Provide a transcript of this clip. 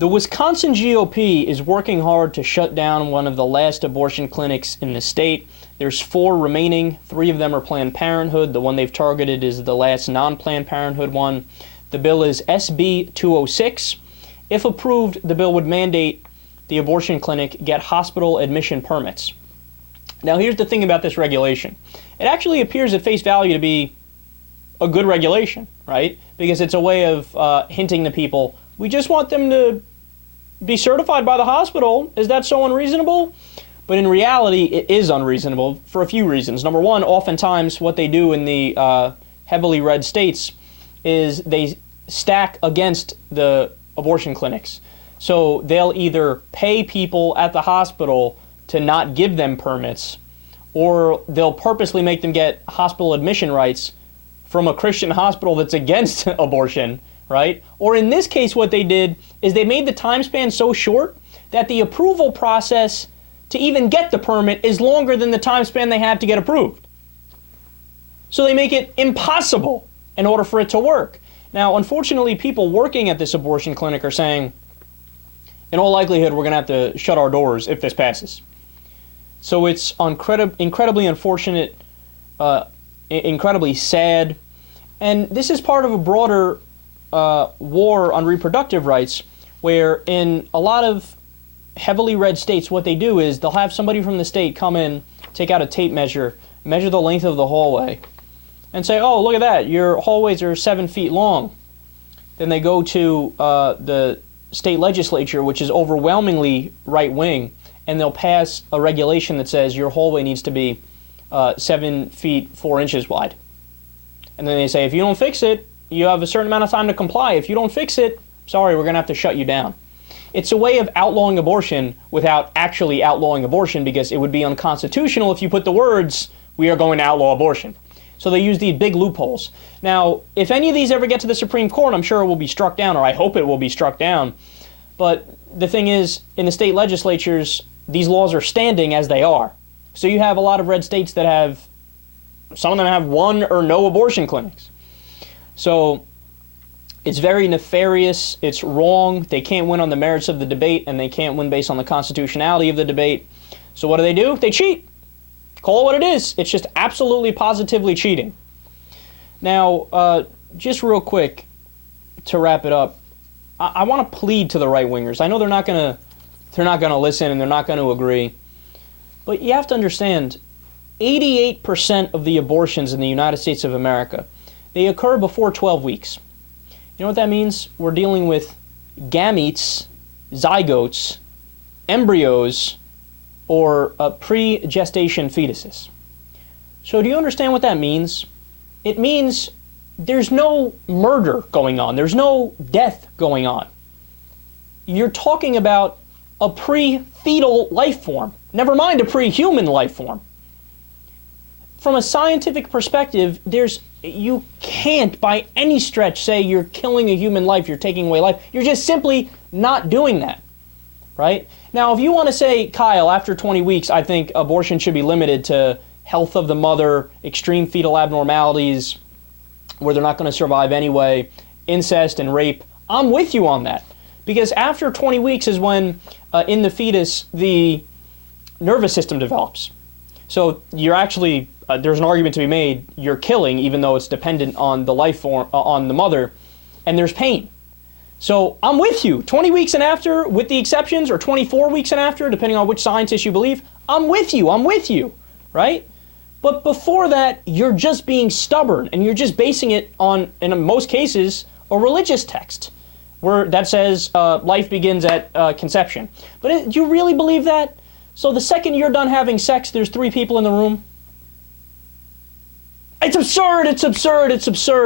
The Wisconsin GOP is working hard to shut down one of the last abortion clinics in the state. There's 4 remaining. 3 of them are Planned Parenthood. The one they've targeted is the last non-Planned Parenthood one. The bill is SB 206. If approved, the bill would mandate the abortion clinic get hospital admission permits. Now, here's the thing about this regulation. It actually appears at face value to be a good regulation, right? Because it's a way of hinting to people, we just want them to be certified by the hospital. Is that so unreasonable? But in reality, it is unreasonable for a few reasons. Number one, oftentimes what they do in the heavily red states is they stack against the abortion clinics. So they'll either pay people at the hospital to not give them permits, or they'll purposely make them get hospital admission rights from a Christian hospital that's against abortion, right? Or in this case, what they did is they made the time span so short that the approval process to even get the permit is longer than the time span they have to get approved. So they make it impossible in order for it to work. Now, unfortunately, people working at this abortion clinic are saying, in all likelihood, we're going to have to shut our doors if this passes. So it's incredibly unfortunate, incredibly sad, and this is part of a broader war on reproductive rights, where in a lot of heavily red states, what they do is they'll have somebody from the state come in, take out a tape measure, measure the length of the hallway, and say, oh, look at that, your hallways are 7 feet long. Then they go to the state legislature, which is overwhelmingly right-wing, and they'll pass a regulation that says your hallway needs to be 7 feet 4 inches wide. And then they say, if you don't fix it, you have a certain amount of time to comply. If you don't fix it, sorry, we're going to have to shut you down. It's a way of outlawing abortion without actually outlawing abortion, because it would be unconstitutional if you put the words, we are going to outlaw abortion. So they use these big loopholes. Now, if any of these ever get to the Supreme Court, I'm sure it will be struck down, or I hope it will be struck down. But the thing is, in the state legislatures, these laws are standing as they are. So you have a lot of red states that have, some of them have 1 or no abortion clinics. So it's very nefarious, it's wrong, they can't win on the merits of the debate, and they can't win based on the constitutionality of the debate. So what do? They cheat. Call it what it is. It's just absolutely positively cheating. Now, just real quick, to wrap it up, I want to plead to the right-wingers. I know they're not going to listen and they're not going to agree, but you have to understand, 88% of the abortions in the United States of America, they occur before 12 weeks. You know what that means? We're dealing with gametes, zygotes, embryos, or pre-gestation fetuses. So do you understand what that means? It means there's no murder going on. There's no death going on. You're talking about a pre-fetal life form. Never mind a pre-human life form. From a scientific perspective, you can't by any stretch say you're killing a human life, you're taking away life. You're just simply not doing that, right? Now, if you want to say, Kyle, after 20 weeks, I think abortion should be limited to health of the mother, extreme fetal abnormalities, where they're not going to survive anyway, incest and rape, I'm with you on that. Because after 20 weeks is when, in the fetus, the nervous system develops. So you're actually, there's an argument to be made, you're killing, even though it's dependent on the life form, on the mother, and there's pain. So I'm with you. 20 weeks and after, with the exceptions, or 24 weeks and after, depending on which scientist you believe, I'm with you, right? But before that, you're just being stubborn, and you're just basing it on, in most cases, a religious text that says life begins at conception. But do you really believe that? So the second you're done having sex, there's 3 people in the room? It's absurd, it's absurd, it's absurd.